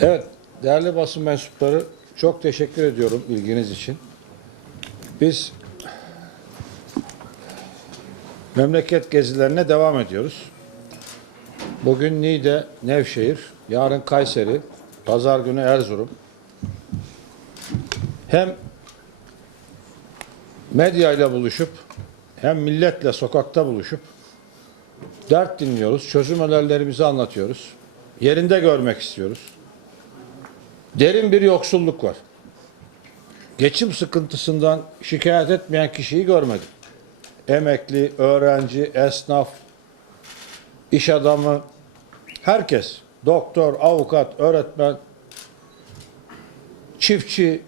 Evet, değerli basın mensupları çok teşekkür ediyorum ilginiz için. Biz memleket gezilerine devam ediyoruz. Bugün Niğde, Nevşehir, yarın Kayseri, pazar günü Erzurum. Hem medyayla buluşup hem milletle sokakta buluşup dert dinliyoruz, çözüm önerilerimizi anlatıyoruz. Yerinde görmek istiyoruz. Derin bir yoksulluk var. Geçim sıkıntısından şikayet etmeyen kişiyi görmedim. Emekli, öğrenci, esnaf, iş adamı, herkes, doktor, avukat, öğretmen, çiftçi,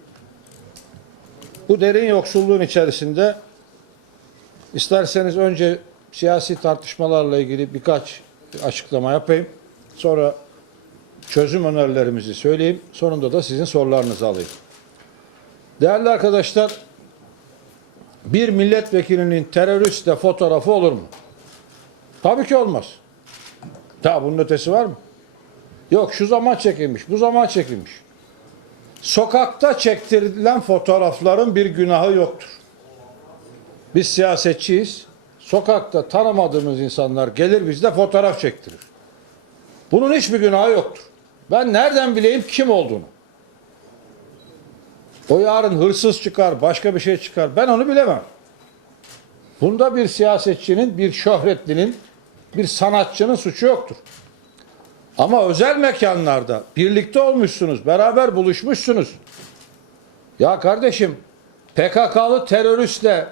bu derin yoksulluğun içerisinde isterseniz önce siyasi tartışmalarla ilgili birkaç açıklama yapayım. Sonra çözüm önerilerimizi söyleyeyim. Sonunda da sizin sorularınızı alayım. Değerli arkadaşlar, bir milletvekilinin teröristle fotoğrafı olur mu? Tabii ki olmaz. Daha bunun ötesi var mı? Yok şu zaman çekilmiş, bu zaman çekilmiş. Sokakta çektirilen fotoğrafların bir günahı yoktur. Biz siyasetçiyiz. Sokakta tanımadığımız insanlar gelir bizde fotoğraf çektirir. Bunun hiçbir günahı yoktur. Ben nereden bileyim kim olduğunu? O yarın hırsız çıkar, başka bir şey çıkar. Ben onu bilemem. Bunda bir siyasetçinin, bir şöhretlinin, bir sanatçının suçu yoktur. Ama özel mekanlarda birlikte olmuşsunuz, beraber buluşmuşsunuz. Ya kardeşim, PKK'lı teröristle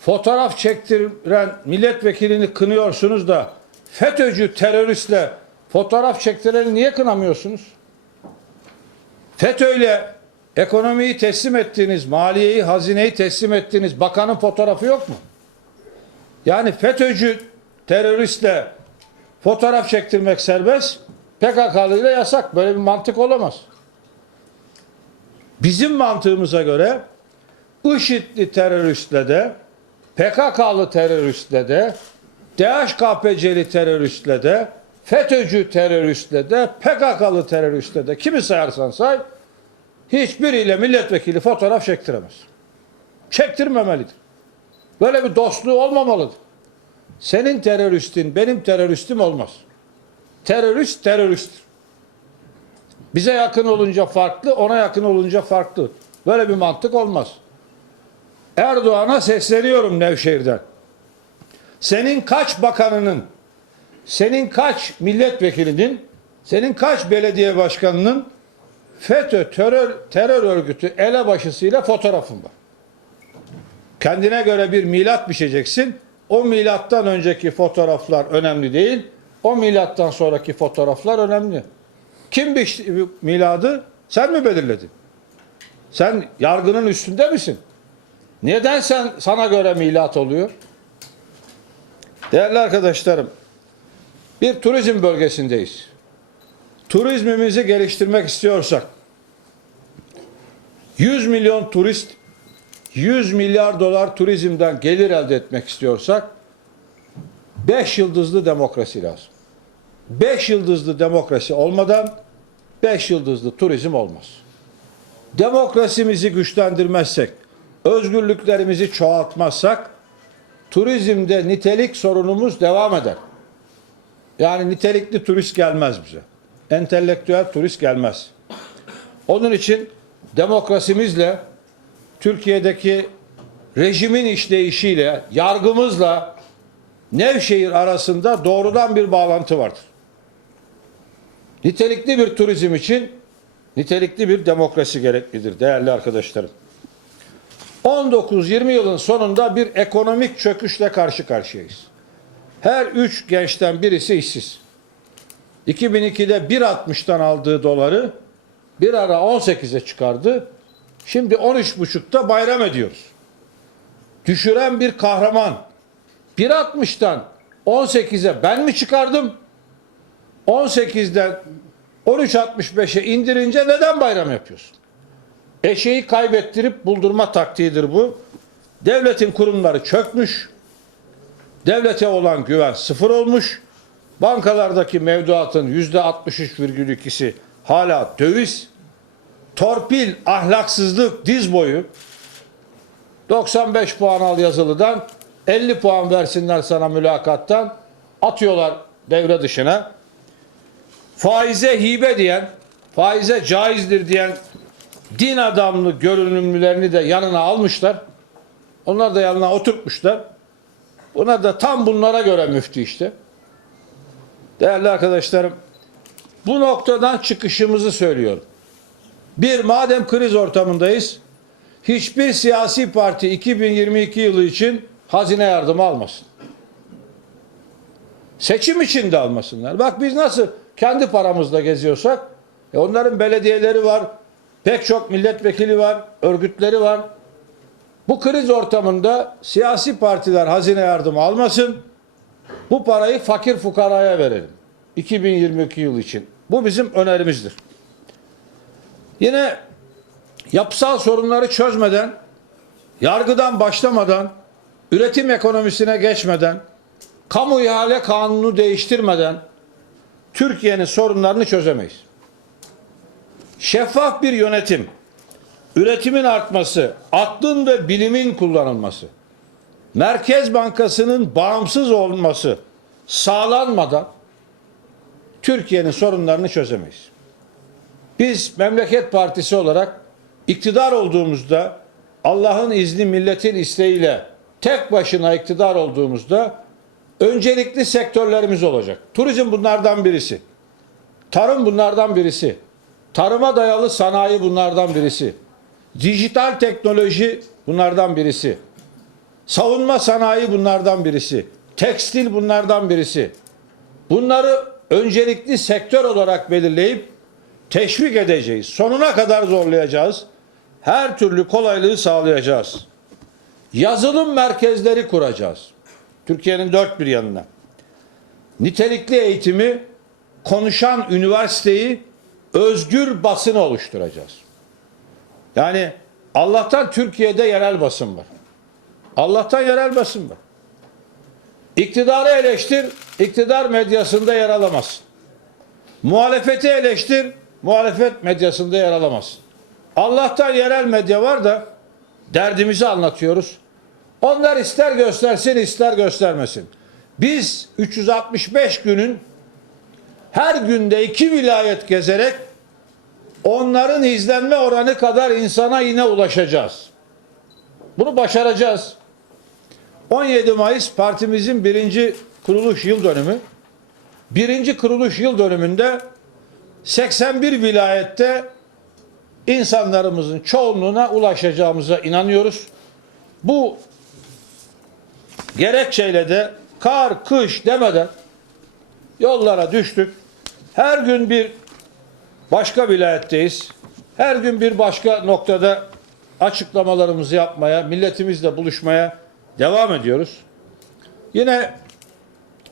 fotoğraf çektiren milletvekilini kınıyorsunuz da FETÖ'cü teröristle fotoğraf çektireni niye kınamıyorsunuz? FETÖ'yle ekonomiyi teslim ettiğiniz, maliyeyi, hazineyi teslim ettiğiniz bakanın fotoğrafı yok mu? Yani FETÖ'cü teröristle fotoğraf çektirmek serbest, PKK'lı ile yasak. Böyle bir mantık olamaz. Bizim mantığımıza göre IŞİD'li teröristle de, PKK'lı teröristle de, DHKPC'li teröristle de, FETÖ'cü teröristle de, PKK'lı teröristle de kimi sayarsan say, hiçbiriyle milletvekili fotoğraf çektiremez. Çektirmemelidir. Böyle bir dostluğu olmamalıdır. Senin teröristin, benim teröristim olmaz. Terörist teröristtir. Bize yakın olunca farklı, ona yakın olunca farklı. Böyle bir mantık olmaz. Erdoğan'a sesleniyorum Nevşehir'den. Senin kaç bakanının, senin kaç milletvekilinin, senin kaç belediye başkanının FETÖ terör, terör örgütü elebaşısıyla fotoğrafın var. Kendine göre bir milat biçeceksin. O milattan önceki fotoğraflar önemli değil. O milattan sonraki fotoğraflar önemli. Kim biçti miladı? Sen mi belirledin? Sen yargının üstünde misin? Neden sen sana göre milat oluyor? Değerli arkadaşlarım, bir turizm bölgesindeyiz. Turizmimizi geliştirmek istiyorsak 100 milyon turist 100 milyar dolar turizmden gelir elde etmek istiyorsak 5 yıldızlı demokrasi lazım. 5 yıldızlı demokrasi olmadan 5 yıldızlı turizm olmaz. Demokrasimizi güçlendirmezsek, özgürlüklerimizi çoğaltmazsak turizmde nitelik sorunumuz devam eder. Yani nitelikli turist gelmez bize. Entelektüel turist gelmez. Onun için demokrasimizle Türkiye'deki rejimin işleyişiyle, yargımızla Nevşehir arasında doğrudan bir bağlantı vardır. Nitelikli bir turizm için nitelikli bir demokrasi gereklidir değerli arkadaşlarım. 19-20 yılın sonunda bir ekonomik çöküşle karşı karşıyayız. Her üç gençten birisi işsiz. 2002'de 1.60'tan aldığı doları bir ara 18'e çıkardı. Şimdi 13.5'ta bayram ediyoruz. Düşüren bir kahraman. 1.60'tan 18'e ben mi çıkardım? 18'den 13.65'e indirince neden bayram yapıyorsun? Eşeği kaybettirip buldurma taktiğidir bu. Devletin kurumları çökmüş. Devlete olan güven sıfır olmuş. Bankalardaki mevduatın yüzde 63,2'si hala döviz, torpil, ahlaksızlık diz boyu 95 puan al yazılıdan 50 puan versinler sana mülakattan atıyorlar devre dışına. Faize hibe diyen, faize caizdir diyen din adamlı görünümlülerini de yanına almışlar. Onlar da yanına oturtmuşlar. Bunlar da tam bunlara göre müftü işte. Değerli arkadaşlarım, bu noktadan çıkışımızı söylüyorum. Bir, madem kriz ortamındayız, hiçbir siyasi parti 2022 yılı için hazine yardımı almasın. Seçim için de almasınlar. Bak biz nasıl kendi paramızla geziyorsak, e onların belediyeleri var, pek çok milletvekili var, örgütleri var. Bu kriz ortamında siyasi partiler hazine yardımı almasın. Bu parayı fakir fukaraya verelim. 2022 yılı için. Bu bizim önerimizdir. Yine yapısal sorunları çözmeden, yargıdan başlamadan, üretim ekonomisine geçmeden, kamu ihale kanunu değiştirmeden Türkiye'nin sorunlarını çözemeyiz. Şeffaf bir yönetim, üretimin artması, aklın ve bilimin kullanılması, Merkez Bankası'nın bağımsız olması sağlanmadan Türkiye'nin sorunlarını çözemeyiz. Biz Memleket Partisi olarak iktidar olduğumuzda Allah'ın izni milletin isteğiyle tek başına iktidar olduğumuzda öncelikli sektörlerimiz olacak. Turizm bunlardan birisi. Tarım bunlardan birisi. Tarıma dayalı sanayi bunlardan birisi. Dijital teknoloji bunlardan birisi. Savunma sanayi bunlardan birisi. Tekstil bunlardan birisi. Bunları öncelikli sektör olarak belirleyip teşvik edeceğiz. Sonuna kadar zorlayacağız. Her türlü kolaylığı sağlayacağız. Yazılım merkezleri kuracağız. Türkiye'nin dört bir yanına. Nitelikli eğitimi, konuşan üniversiteyi, özgür basın oluşturacağız. Yani Allah'tan Türkiye'de yerel basın var. Allah'tan yerel basın var. İktidarı eleştir, iktidar medyasında yer alamazsın. Muhalefeti eleştir, muhalefet medyasında yer alamazsın. Allah'tan yerel medya var da derdimizi anlatıyoruz. Onlar ister göstersin ister göstermesin. Biz 365 günün her günde iki vilayet gezerek onların izlenme oranı kadar insana yine ulaşacağız. Bunu başaracağız. 17 Mayıs partimizin birinci kuruluş yıl dönümü. Birinci kuruluş yıl dönümünde 81 vilayette insanlarımızın çoğunluğuna ulaşacağımıza inanıyoruz. Bu gerekçeyle de kar, kış demeden yollara düştük. Her gün bir başka vilayetteyiz. Her gün bir başka noktada açıklamalarımızı yapmaya, milletimizle buluşmaya devam ediyoruz. Yine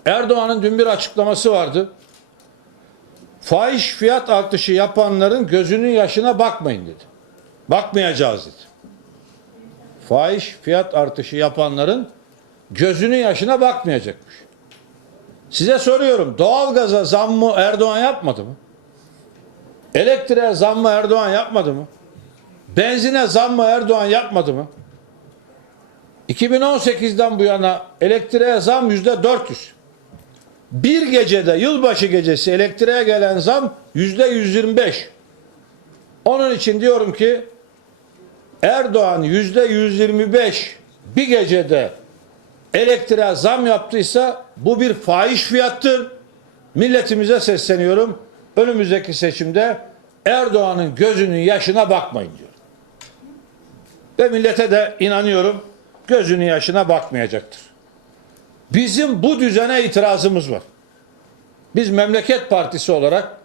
Erdoğan'ın dün bir açıklaması vardı. Fahiş fiyat artışı yapanların gözünün yaşına bakmayın dedi. Bakmayacağız dedi. Fahiş fiyat artışı yapanların gözünün yaşına bakmayacakmış. Size soruyorum doğalgaza zam mı Erdoğan yapmadı mı? Elektriğe zam mı Erdoğan yapmadı mı? Benzine zam mı Erdoğan yapmadı mı? 2018'den bu yana elektriğe zam yüzde 400. Bir gecede yılbaşı gecesi elektriğe gelen zam yüzde 125. Onun için diyorum ki Erdoğan yüzde 125 bir gecede elektriğe zam yaptıysa bu bir fahiş fiyattır. Milletimize sesleniyorum. Önümüzdeki seçimde Erdoğan'ın gözünün yaşına bakmayın diyor. Ve millete de inanıyorum gözünün yaşına bakmayacaktır. Bizim bu düzene itirazımız var. Biz Memleket Partisi olarak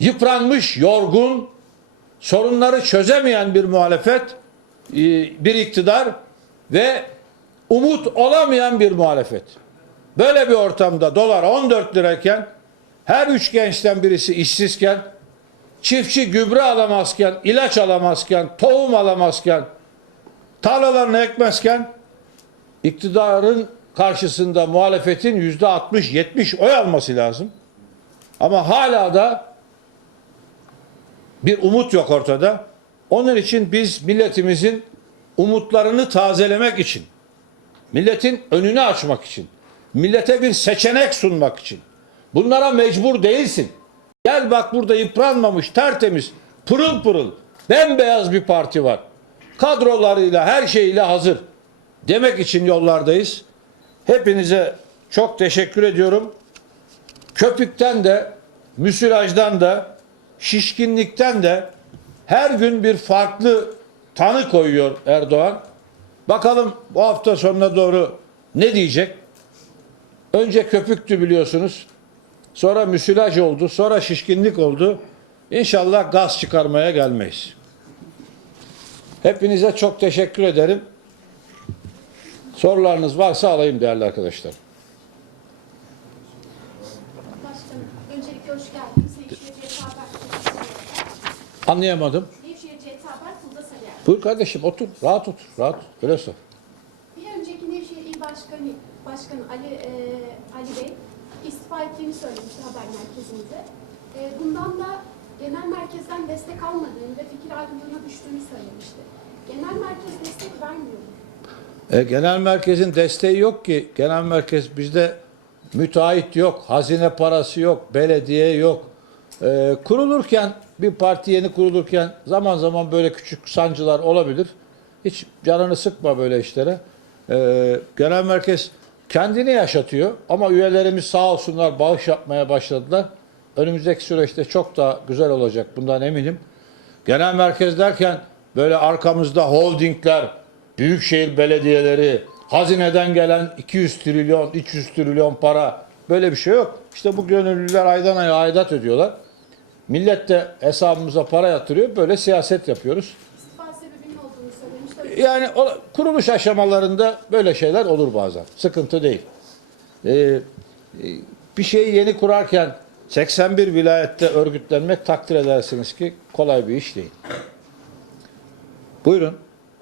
yıpranmış, yorgun, sorunları çözemeyen bir muhalefet, e, bir iktidar ve umut olamayan bir muhalefet. Böyle bir ortamda dolar 14 lirayken her üç gençten birisi işsizken, çiftçi gübre alamazken, ilaç alamazken, tohum alamazken, tarlalarını ekmezken iktidarın karşısında muhalefetin yüzde 60-70 oy alması lazım. Ama hala da Bir umut yok ortada. Onun için biz milletimizin umutlarını tazelemek için, milletin önünü açmak için, millete bir seçenek sunmak için. Bunlara mecbur değilsin. Gel bak burada yıpranmamış, tertemiz, pırıl pırıl, bembeyaz bir parti var. Kadrolarıyla, her şeyiyle hazır. Demek için yollardayız. Hepinize çok teşekkür ediyorum. Köpükten de, müsilajdan da, şişkinlikten de her gün bir farklı tanı koyuyor Erdoğan. Bakalım bu hafta sonuna doğru ne diyecek? Önce köpüktü biliyorsunuz. Sonra müsilaj oldu. Sonra şişkinlik oldu. İnşallah gaz çıkarmaya gelmeyiz. Hepinize çok teşekkür ederim. Sorularınız varsa alayım değerli arkadaşlar. Başkanım, öncelikle hoş geldiniz. Nevşehir CT Haber Kulda Anlayamadım. Nevşehir CT Haber Sarıyer. Buyur kardeşim otur. Rahat otur. Rahat. Öyle sor. Bir önceki Nevşehir İl Başkanı, Başkanı Ali, e, Ali Bey istifa ettiğini söylemişti haber merkezinde. E, bundan da genel merkezden destek almadığını ve fikir ayrılığına düştüğünü söylemişti. Genel merkez destek vermiyor? E, genel merkezin desteği yok ki. Genel merkez bizde müteahhit yok, hazine parası yok, belediye yok. E, kurulurken bir parti yeni kurulurken zaman zaman böyle küçük sancılar olabilir. Hiç canını sıkma böyle işlere. E, genel merkez kendini yaşatıyor ama üyelerimiz sağ olsunlar bağış yapmaya başladılar. Önümüzdeki süreçte çok daha güzel olacak bundan eminim. Genel merkez derken böyle arkamızda holdingler, büyükşehir belediyeleri, hazineden gelen 200 trilyon, 300 trilyon para böyle bir şey yok. İşte bu gönüllüler aydan aya aidat ödüyorlar. Millet de hesabımıza para yatırıyor. Böyle siyaset yapıyoruz. İstifa sebebinin olduğunu söylemişti. Yani o, kuruluş aşamalarında böyle şeyler olur bazen. Sıkıntı değil. Ee, e, bir şeyi yeni kurarken 81 vilayette örgütlenmek takdir edersiniz ki kolay bir iş değil. Buyurun.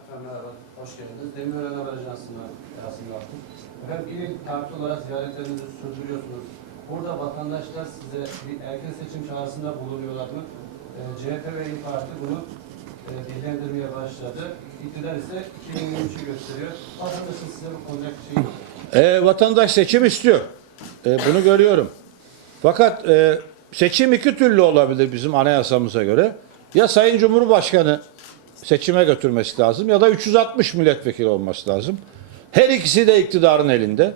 Efendim merhaba, hoş geldiniz. Demirören Haber Ajansı'na Yasin Altın. Efendim il parti olarak ziyaretlerinizi sürdürüyorsunuz. Burada vatandaşlar size bir erken seçim çağrısında bulunuyorlar mı? Ee, CHP ve İYİ Parti bunu e, dillendirmeye başladı. İktidar ise 2023'ü gösteriyor. Vatandaşın size bu konuda bir şey. E, vatandaş seçim istiyor. E, bunu görüyorum. Fakat e, seçim iki türlü olabilir bizim anayasamıza göre. Ya Sayın Cumhurbaşkanı seçime götürmesi lazım ya da 360 milletvekili olması lazım. Her ikisi de iktidarın elinde.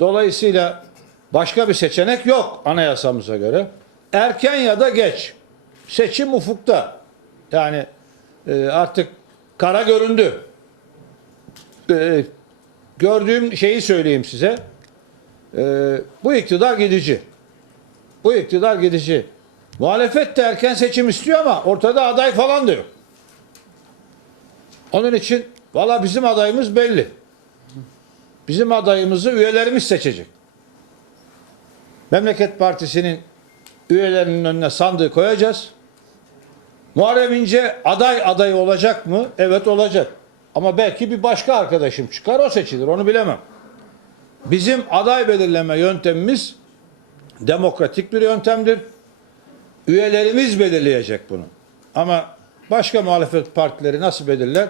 Dolayısıyla başka bir seçenek yok anayasamıza göre. Erken ya da geç. Seçim ufukta. Yani e, artık kara göründü. E, gördüğüm şeyi söyleyeyim size. Ee, bu iktidar gidici. Bu iktidar gidici. Muhalefet de erken seçim istiyor ama ortada aday falan da yok. Onun için valla bizim adayımız belli. Bizim adayımızı üyelerimiz seçecek. Memleket Partisi'nin üyelerinin önüne sandığı koyacağız. Muharrem İnce aday adayı olacak mı? Evet olacak. Ama belki bir başka arkadaşım çıkar o seçilir onu bilemem. Bizim aday belirleme yöntemimiz demokratik bir yöntemdir. Üyelerimiz belirleyecek bunu. Ama başka muhalefet partileri nasıl belirler?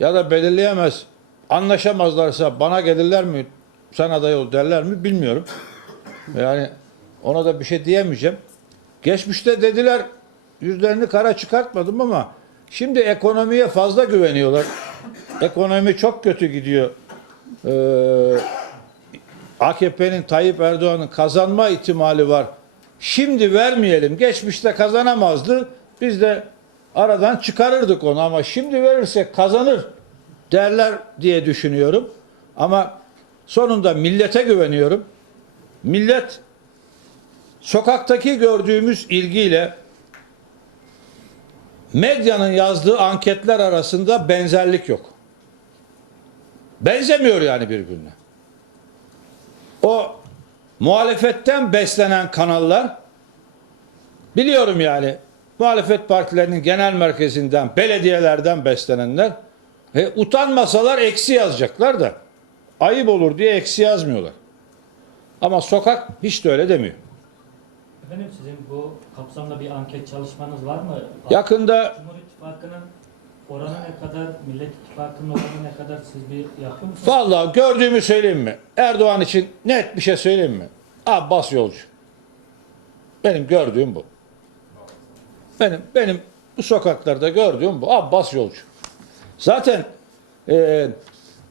Ya da belirleyemez. Anlaşamazlarsa bana gelirler mi? Sen aday ol derler mi? Bilmiyorum. Yani ona da bir şey diyemeyeceğim. Geçmişte dediler yüzlerini kara çıkartmadım ama şimdi ekonomiye fazla güveniyorlar. Ekonomi çok kötü gidiyor. Ee, AKP'nin Tayyip Erdoğan'ın kazanma ihtimali var. Şimdi vermeyelim. Geçmişte kazanamazdı. Biz de aradan çıkarırdık onu ama şimdi verirsek kazanır derler diye düşünüyorum. Ama sonunda millete güveniyorum. Millet sokaktaki gördüğümüz ilgiyle medyanın yazdığı anketler arasında benzerlik yok. Benzemiyor yani birbirine. O muhalefetten beslenen kanallar biliyorum yani muhalefet partilerinin genel merkezinden, belediyelerden beslenenler e, utanmasalar eksi yazacaklar da ayıp olur diye eksi yazmıyorlar. Ama sokak hiç de öyle demiyor. Efendim sizin bu kapsamda bir anket çalışmanız var mı? Yakında Cumhur İttifakı'nın oranı ne kadar, Millet İttifakı'nın oranı ne kadar siz bir yapıyor musunuz? vallahi gördüğümü söyleyeyim mi? Erdoğan için net bir şey söyleyeyim mi? Abbas yolcu. Benim gördüğüm bu. Benim benim bu sokaklarda gördüğüm bu. Abbas yolcu. Zaten e,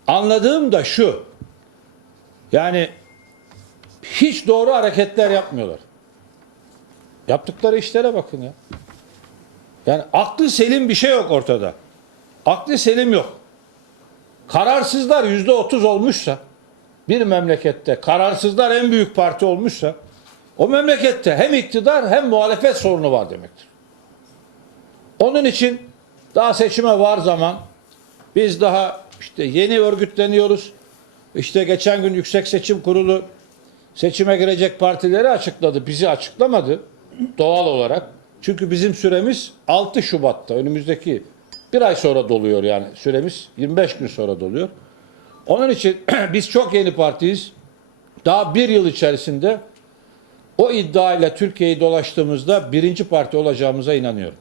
anladığım da şu. Yani hiç doğru hareketler yapmıyorlar. Yaptıkları işlere bakın ya. Yani aklı selim bir şey yok ortada. Aklı selim yok. Kararsızlar yüzde otuz olmuşsa bir memlekette kararsızlar en büyük parti olmuşsa o memlekette hem iktidar hem muhalefet sorunu var demektir. Onun için daha seçime var zaman biz daha işte yeni örgütleniyoruz. İşte geçen gün Yüksek Seçim Kurulu seçime girecek partileri açıkladı. Bizi açıklamadı doğal olarak. Çünkü bizim süremiz 6 Şubat'ta önümüzdeki bir ay sonra doluyor yani süremiz 25 gün sonra doluyor. Onun için biz çok yeni partiyiz. Daha bir yıl içerisinde o iddiayla Türkiye'yi dolaştığımızda birinci parti olacağımıza inanıyorum.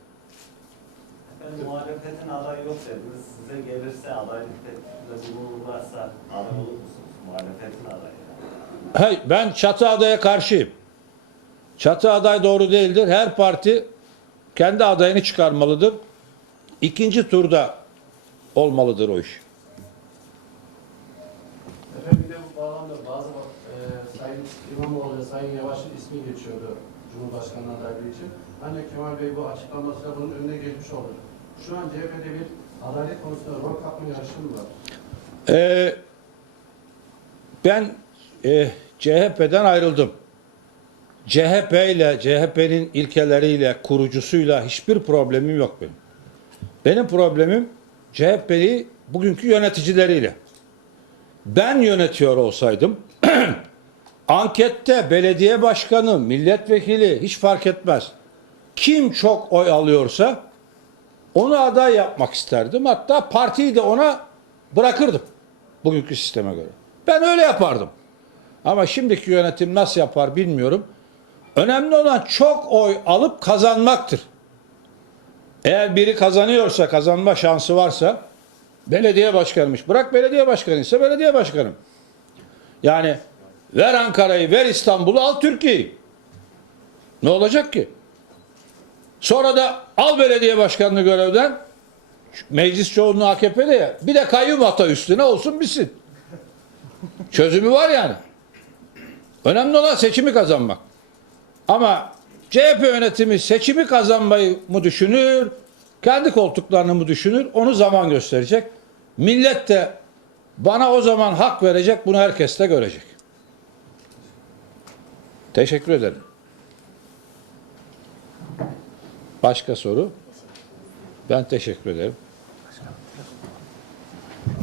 Efendim muhalefetin adayı yok dediniz. Size gelirse adaylık teklifinde bulunurlarsa aday olur musunuz? Muhalefetin adayı. Hey, ben çatı adaya karşıyım. Çatı aday doğru değildir. Her parti kendi adayını çıkarmalıdır. İkinci turda olmalıdır o iş. Efendim bir de bu bağlamda bazı e, Sayın İmamoğlu ve Sayın Yavaş'ın ismi geçiyordu Cumhurbaşkanlığı adaylığı için. Ancak Kemal Bey bu açıklamasıyla bunun önüne geçmiş olur. Şu an CHP'de bir adalet konusunda rol kapma yarışı mı var? Ee, ben e, CHP'den ayrıldım. CHP ile, CHP'nin ilkeleriyle, kurucusuyla hiçbir problemim yok benim. Benim problemim CHP'li bugünkü yöneticileriyle. Ben yönetiyor olsaydım ankette belediye başkanı, milletvekili hiç fark etmez. Kim çok oy alıyorsa onu aday yapmak isterdim. Hatta partiyi de ona bırakırdım. Bugünkü sisteme göre. Ben öyle yapardım. Ama şimdiki yönetim nasıl yapar bilmiyorum. Önemli olan çok oy alıp kazanmaktır. Eğer biri kazanıyorsa, kazanma şansı varsa belediye başkanıymış. Bırak belediye başkanıysa belediye başkanı. Yani ver Ankara'yı, ver İstanbul'u, al Türkiye'yi. Ne olacak ki? Sonra da al belediye başkanını görevden. Meclis çoğunluğu AKP'de ya. Bir de kayyum ata üstüne olsun bitsin. Çözümü var yani. Önemli olan seçimi kazanmak. Ama CHP yönetimi seçimi kazanmayı mı düşünür, kendi koltuklarını mı düşünür onu zaman gösterecek. Millet de bana o zaman hak verecek, bunu herkes de görecek. Teşekkür ederim. Başka soru? Ben teşekkür ederim.